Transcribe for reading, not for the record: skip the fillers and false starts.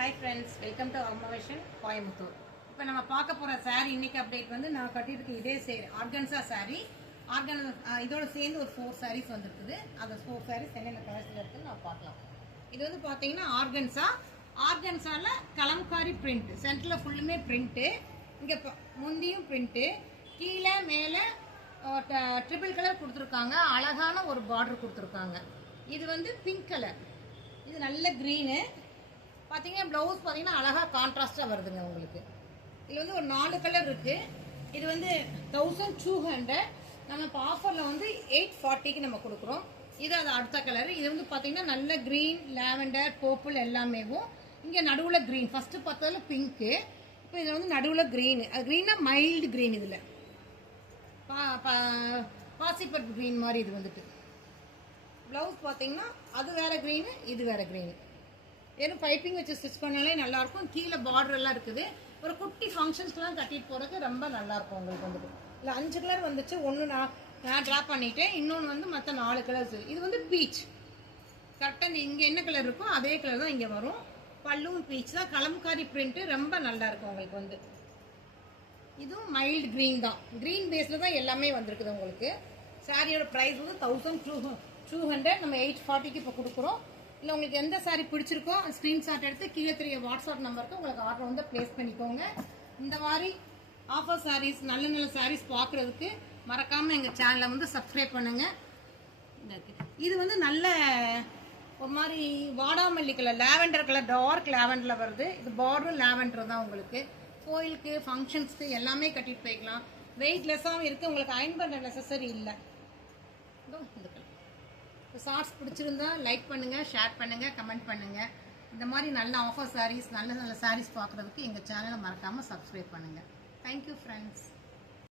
Hi friends, welcome to அம்மவேஷன் கோயம்புத்தூர். இப்போ நம்ம பார்க்க போகிற saree இன்னைக்கு அப்டேட் வந்து நான் கட்டியிருக்க இதே ஆர்கன்ஸா saree. இதோட சேர்ந்து ஒரு 4 sarees வந்துருக்குது. அந்த 4 sarees என்னென்ன கலர்ஸில் இருக்குன்னு நான் பார்க்கலாம். இது வந்து பார்த்தீங்கன்னா ஆர்கன்ஸாவில் கலம்காரி பிரிண்ட், சென்டரில் ஃபுல்லுமே பிரிண்ட்டு, இங்கே முந்தியும் பிரிண்ட்டு, கீழே மேலே ட்ரிபிள் கலர் கொடுத்துருக்காங்க. அழகான ஒரு பார்டர் கொடுத்துருக்காங்க. இது வந்து பிங்க் கலர், இது நல்ல க்ரீனு. பார்த்தீங்கன்னா ப்ளவுஸ் பார்த்தீங்கன்னா அழகாக கான்ட்ராஸ்டாக வருதுங்க உங்களுக்கு. இதில் வந்து ஒரு 4 கலர் இருக்குது. இது வந்து 1200. நம்ம இப்போ ஆஃபரில் வந்து 840க்கு நம்ம கொடுக்குறோம். இது அது அடுத்த கலர். இது வந்து பார்த்தீங்கன்னா நல்ல க்ரீன், லாவெண்டர், பர்பிள் எல்லாமேவும். இங்கே நடுவில் க்ரீன், ஃபஸ்ட்டு பார்த்ததில் பிங்க்கு, இப்போ இதில் வந்து நடுவில் க்ரீனு. அது க்ரீனா மைல்டு க்ரீன். இதில் பாசிப்பருப்பு க்ரீன் மாதிரி இது வந்துட்டு. ப்ளவுஸ் பார்த்தீங்கன்னா அது வேறு க்ரீனு, இது வேறு க்ரீனு. வெறும் பைப்பிங் வச்சு ஸ்டிச் பண்ணாலே நல்லாயிருக்கும். கீழே பார்டர் எல்லாம் இருக்குது. ஒரு குட்டி ஃபங்க்ஷன்ஸ்லாம் கட்டிட்டு போகிறதுக்கு ரொம்ப நல்லாயிருக்கும் உங்களுக்கு வந்துட்டு. இல்லை 5 கலர் வந்துச்சு. ஒன்று நான் ட்ரா பண்ணிவிட்டேன், இன்னொன்று வந்து மற்ற 4 கலர்ஸ். இது வந்து பீச் கரெக்டாக. இந்த இங்கே என்ன கலர் இருக்கோ அதே கலர் தான் இங்கே வரும். பல்லும் பீச் தான், கலம்காரி பிரிண்ட்டு ரொம்ப நல்லாயிருக்கும் உங்களுக்கு வந்து. இதுவும் மைல்டு க்ரீன் தான், க்ரீன் பேஸில் தான் எல்லாமே வந்திருக்குது உங்களுக்கு. சாரியோட ப்ரைஸ் வந்து 1200. நம்ம 840க்கு இப்போ கொடுக்குறோம். இல்லை உங்களுக்கு எந்த சாரீ பிடிச்சிருக்கோ அந்த ஸ்க்ரீன்ஷாட் எடுத்து கீழே தெரிய வாட்ஸ்அப் நம்பருக்கு உங்களுக்கு ஆர்டர் வந்து ப்ளேஸ் பண்ணிக்கோங்க. இந்த மாதிரி ஆஃபர் சாரீஸ், நல்ல நல்ல சாரீஸ் பார்க்குறதுக்கு மறக்காமல் எங்கள் சேனலை வந்து சப்ஸ்கிரைப் பண்ணுங்கள். இது வந்து நல்ல ஒரு மாதிரி வாடாமல்லி கலர், லாவெண்டர் கலர், டார்க் லாவெண்டரில் வருது. இது பார்டரும் லாவெண்டர் தான் உங்களுக்கு. கோயிலுக்கு, ஃபங்க்ஷன்ஸ்க்கு எல்லாமே கட்டிட்டு போய்க்கலாம். வெயிட்லெஸ்ஸாகவும் இருக்குது. உங்களுக்கு அயன் பண்ணுற நெசசரி இல்லை. இந்த கலர். ஷார்ட்ஸ் பிடிச்சிருந்தா லைக் பண்ணுங்கள், ஷேர் பண்ணுங்கள், கமெண்ட் பண்ணுங்கள். இந்த மாதிரி நல்ல ஆஃபர் சாரீஸ், நல்ல நல்ல சாரீஸ் பார்க்குறதுக்கு எங்கள் சேனலை மறக்காமல் சப்ஸ்கிரைப் பண்ணுங்கள். Thank you friends.